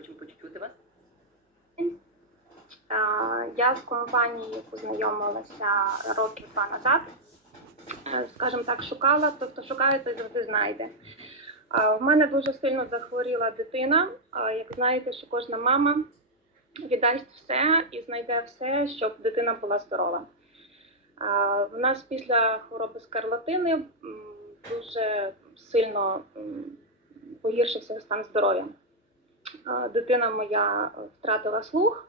хочемо почути вас. Я з компанією познайомилася років два назад. Е, Скажімо так, шукала, тобто шукає, той завжди знайде. В мене дуже сильно захворіла дитина. Як знаєте, що кожна мама віддасть все і знайде все, щоб дитина була здорова. В нас після хвороби скарлатини дуже сильно погіршився стан здоров'я. Дитина моя е, втратила слух.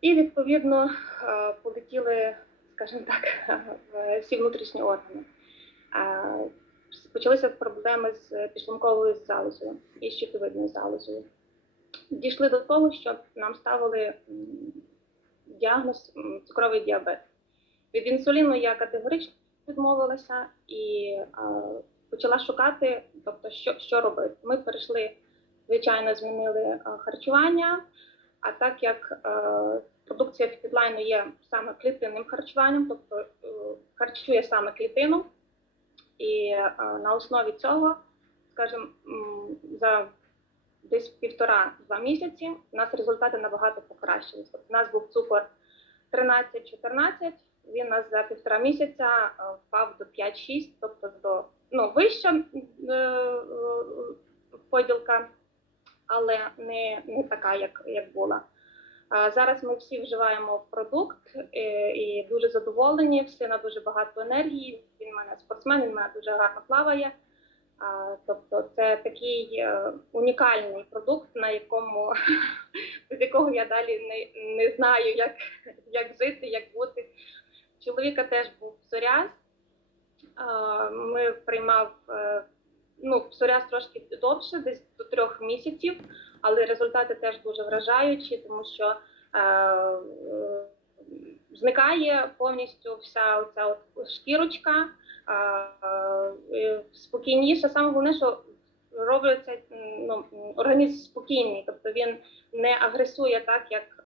І відповідно е, полетіли, скажімо так, всі внутрішні органи. Почалися проблеми з підшлунковою залозою і щитовидною залозою. Дійшли до того, що нам ставили діагноз цукровий діабет. Від інсуліну я категорично відмовилася і почала шукати, тобто, що, що робити. Ми перейшли, звичайно, змінили е, харчування. А так як е, продукція фітідлайну є саме клітинним харчуванням, тобто е, харчує саме клітину, і на основі цього, скажімо, за десь півтора-два місяці у нас результати набагато покращилися. Тобто у нас був цукор 13-14, він нас за півтора місяця впав до 5-6, тобто до ну, вища поділка але не, не така, як, як була. Зараз ми всі вживаємо продукт е, і дуже задоволені. В сина дуже багато енергії. Він в мене спортсмен, він в мене дуже гарно плаває. Тобто, це такий е, унікальний продукт, на якому без якого я далі не, не знаю, як, як жити, як бути. Чоловіка теж був псоріаз. Ми приймав е, ну, псоріаз трошки довше, десь до трьох місяців, але результати теж дуже вражаючі, тому що е, е, зникає повністю вся оця от шкірочка, е, е, спокійніше. Саме головне, що робиться ну, організм спокійний, тобто він не агресує так, як